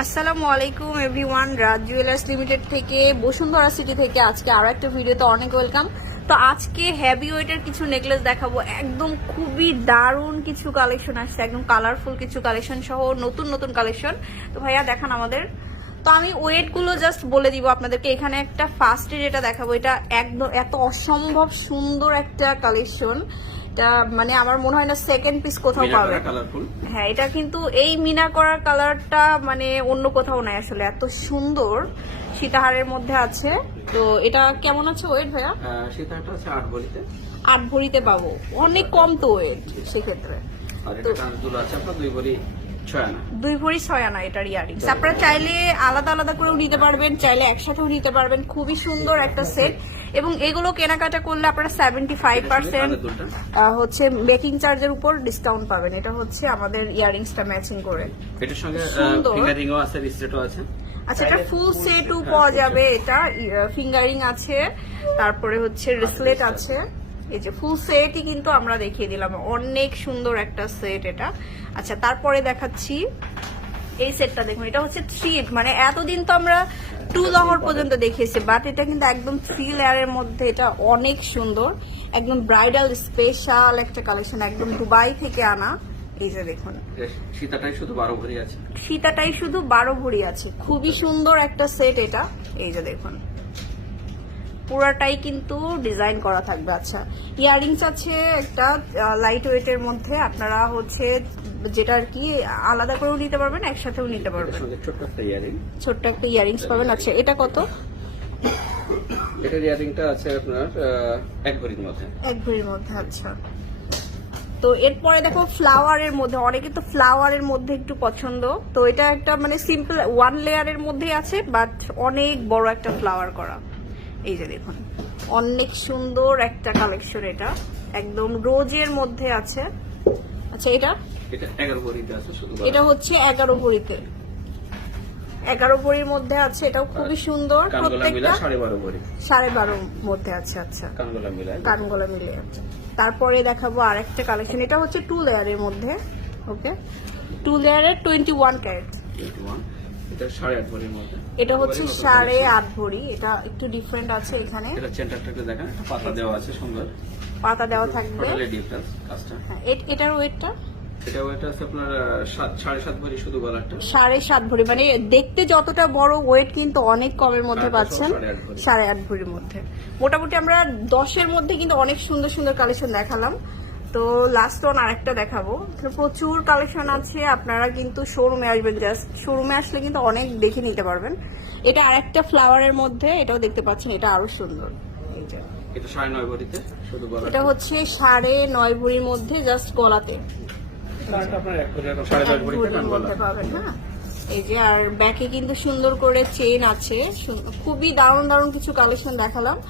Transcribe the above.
আসসালামু আলাইকুম এভরিওয়ান, রাজ jewellers limited থেকে বসুন্ধরা সিটি থেকে আজকে আরো একটা ভিডিওতে অনেক ওয়েলকাম। তো আজকে হেভি ওয়েটের কিছু নেকলেস দেখাবো, একদম খুবই দারুণ কিছু কালেকশন আসছে, একদম কালারফুল কিছু কালেকশন সহ নতুন নতুন কালেকশন। তো ভাইয়া দেখান আমাদের। তো আমি ওয়েট গুলো জাস্ট বলে দিব আপনাদেরকে। এখানে একটা ফার্স্টে যেটা দেখাবো, এটা একদম এত অসম্ভব সুন্দর একটা কালেকশন, এটা মানে আমার মনে হয় না সেকেন্ড পিস কোথাও পাবে। হ্যাঁ, এটা কিন্তু এই মিনা করার কালারটা মানে অন্য কোথাও নাই আসলে, এত সুন্দর। সীতাহারের মধ্যে আছে। তো এটা কেমন আছে ওয়েট ভাইয়া? সীতাহারটা আছে 8 ভরিতে। 8 ভরিতে পাবো, অনেক কম তো ওয়েট সেক্ষেত্রে। আর এটা কানদুল আছে আপনার 2 ভরি 6 আনা। 2 ভরি 6 আনা এটার ইয়ারিংস। আপনারা চাইলে আলাদা আলাদা করেও নিতে পারবেন, চাইলে একসাথেও নিতে পারবেন। খুবই সুন্দর একটা সেট, এবং এগুলো কেনাকাটা করলে আপনারা 75% হচ্ছে মেকিং চার্জের উপর ডিসকাউন্ট পাবেন। এটা হচ্ছে আমাদের ইয়ারিংসটা ম্যাচিং করে। এটার সঙ্গে ফিঙ্গারিংও আছে, রিসেটও আছে। আচ্ছা, এটা ফুল সেটও পাওয়া যাবে। এটা ফিঙ্গারিং আছে, তারপরে হচ্ছে রিসলেট আছে। এই যে ফুল সেটই কিন্তু আমরা দেখিয়ে দিলাম, অনেক সুন্দর একটা সেট এটা। আচ্ছা, তারপরে দেখাচ্ছি এই সেটটা। দেখুন, এটা হচ্ছে 3, মানে এতদিন তো আমরা 2 লহর পর্যন্ত দেখিয়েছি, বাট এটা কিন্তু একদম 3 লেয়ারের মধ্যে। এটা অনেক সুন্দর, একদম ব্রাইডাল স্পেশাল একটা কালেকশন, একদম দুবাই থেকে আনা। এই যে দেখুন, সীতাটাই শুধু 12 ভরি আছে। সীতাটাই শুধু 12 ভরি আছে। খুবই সুন্দর একটা সেট এটা। এই যে দেখুন, পুরাটাই কিন্তু ডিজাইন করা থাকবে। আচ্ছা, ইয়ারিংস আছে একটা লাইট ওয়েটের মধ্যে। আপনারা হচ্ছে যেটা আর কি আলাদা করেও নিতে পারবেন, একসাথেও নিতে পারবেন। ছোট্ট একটা ইয়ারিং, ছোট্ট একটা ইয়ারিংস পাবেন। আচ্ছা, এটা কত? এটার ইয়ারিংটা আছে আপনার 1 ভরির মধ্যে। 1 ভরির মধ্যে। আচ্ছা, তো এরপরে দেখো ফ্লাওয়ারের মধ্যে, অনেকে তো ফ্লাওয়ারের মধ্যে একটু পছন্দ। তো এটা একটা মানে সিম্পল 1 লেয়ারের মধ্যে আছে, বাট অনেক বড় একটা ফ্লাওয়ার করা। এই যে দেখুন, অনেক সুন্দর একটা কালেকশন। এটা একদম রোজের মধ্যে আছে। আচ্ছা, এটা 11 ভরিতে আছে শুধু। এটা হচ্ছে 11 ভরিতে, 11 ভরির মধ্যে আছে। এটাও খুবই সুন্দর। প্রত্যেকটা 12.5 ভরি, 12.5 মধ্যে আছে। আচ্ছা, কানগলা মিলে। তারপরে দেখাবো আরেকটা কালেকশন, এটা হচ্ছে 2 লেয়ারের মধ্যে। ওকে, 2 লেয়ারের 21 ক্যারেট। এটা 8.5 ভরির মধ্যে। এটা হচ্ছে 8.5 ভরি। এটা একটু ডিফারেন্ট আছে এখানে। এটা চেনটাকে দেখেন, একটা পাতা দেওয়া আছে, সুন্দর পাতা দেওয়া থাকবে। টোটালি ডিফারেন্স কাজটা। হ্যাঁ, এটার ওয়েটটা এটা ওয়েট আছে আপনার 7.5 ভরি শুধু গলাটা। 7.5 ভরি, মানে দেখতে যতটা বড়, ওয়েট কিন্তু অনেক কমের মধ্যে পাচ্ছেন। 8.5 ভরির মধ্যে। মোটামুটি আমরা 10-এর মধ্যে কিন্তু অনেক সুন্দর সুন্দর কালেকশন দেখালাম। তো লাস্ট ওয়ান আরেকটা দেখাবো। প্রচুর কালেকশন আছে, আপনারা কিন্তু শোরুমে আসবেন। জাস্ট শোরুমে আসলে কিন্তু অনেক দেখে নিতে পারবেন। এটা আরেকটা ফ্লাওয়ারের মধ্যে, এটাও দেখতে পাচ্ছেন, এটা আরো সুন্দর। এটা 9.5 ভরিতে শুধু গলা। এটা হচ্ছে 9.5 ভরির মধ্যে, জাস্ট গলাতে। আপনার 1 ভরি 10.5 ভরিতে মধ্যে পাবেন। হ্যাঁ, এই যে আর ব্যাকে কিন্তু সুন্দর করে চেন আছে। খুবই দারুণ দারুণ কিছু কালেকশন দেখালাম।